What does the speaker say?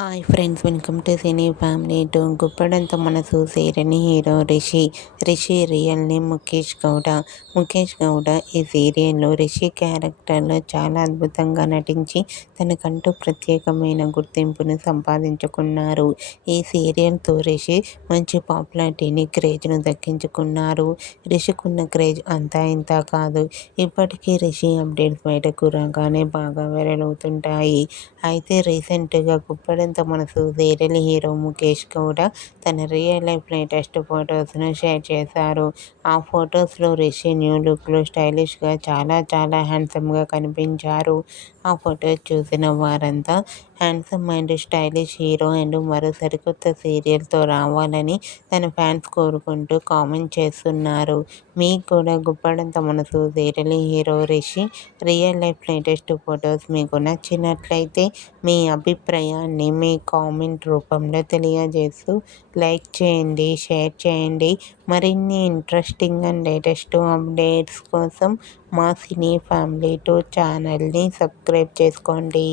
Hi friends, welcome to cine family two. Guppedantha Manasu serial hero Rishi real name Mukesh Gowda. Mukesh Gowda ఈ సీరియల్లో రిషి క్యారెక్టర్లో చాలా అద్భుతంగా నటించి తనకంటూ ప్రత్యేకమైన గుర్తింపును సంపాదించుకున్నారు. ఈ సీరియల్తో రిషి మంచి పాపులారిటీని, క్రేజ్ను దక్కించుకున్నారు. రిషికున్న క్రేజ్ అంతా ఇంతా కాదు. ఇప్పటికీ రిషి అప్డేట్స్ బయటకు రాగానే బాగా వైరల్ అవుతుంటాయి. అయితే రీసెంట్గా గుప్పడంత మనసు సీరియల్ హీరో ముఖేష్ గౌడ తన రియల్ లైఫ్ లేటెస్ట్ ఫొటోస్ను షేర్ చేశారు. ఆ ఫొటోస్లో రిషి న్యూ లుక్లో స్టైలిష్గా చాలా చాలా హ్యాండ్సమ్గా కనిపించారు. ఆ ఫొటోస్ చూసిన వారంతా handsome and stylish hero and మరో సరికొత్త సీరియల్తో రావాలని తన ఫ్యాన్స్ కోరుకుంటూ కామెంట్ చేస్తున్నారు. మీకు కూడా Guppedantha Manasu serial hero Rishi real life latest photos మీకు నచ్చినట్లయితే మీ అభిప్రాయాన్ని మీ కామెంట్ రూపంలో తెలియజేస్తూ లైక్ చేయండి, షేర్ చేయండి. మరిన్ని ఇంట్రెస్టింగ్ అండ్ లేటెస్ట్ అప్డేట్స్ కోసం మా సినీ ఫ్యామిలీ టూ ఛానల్ని సబ్స్క్రైబ్ చేసుకోండి.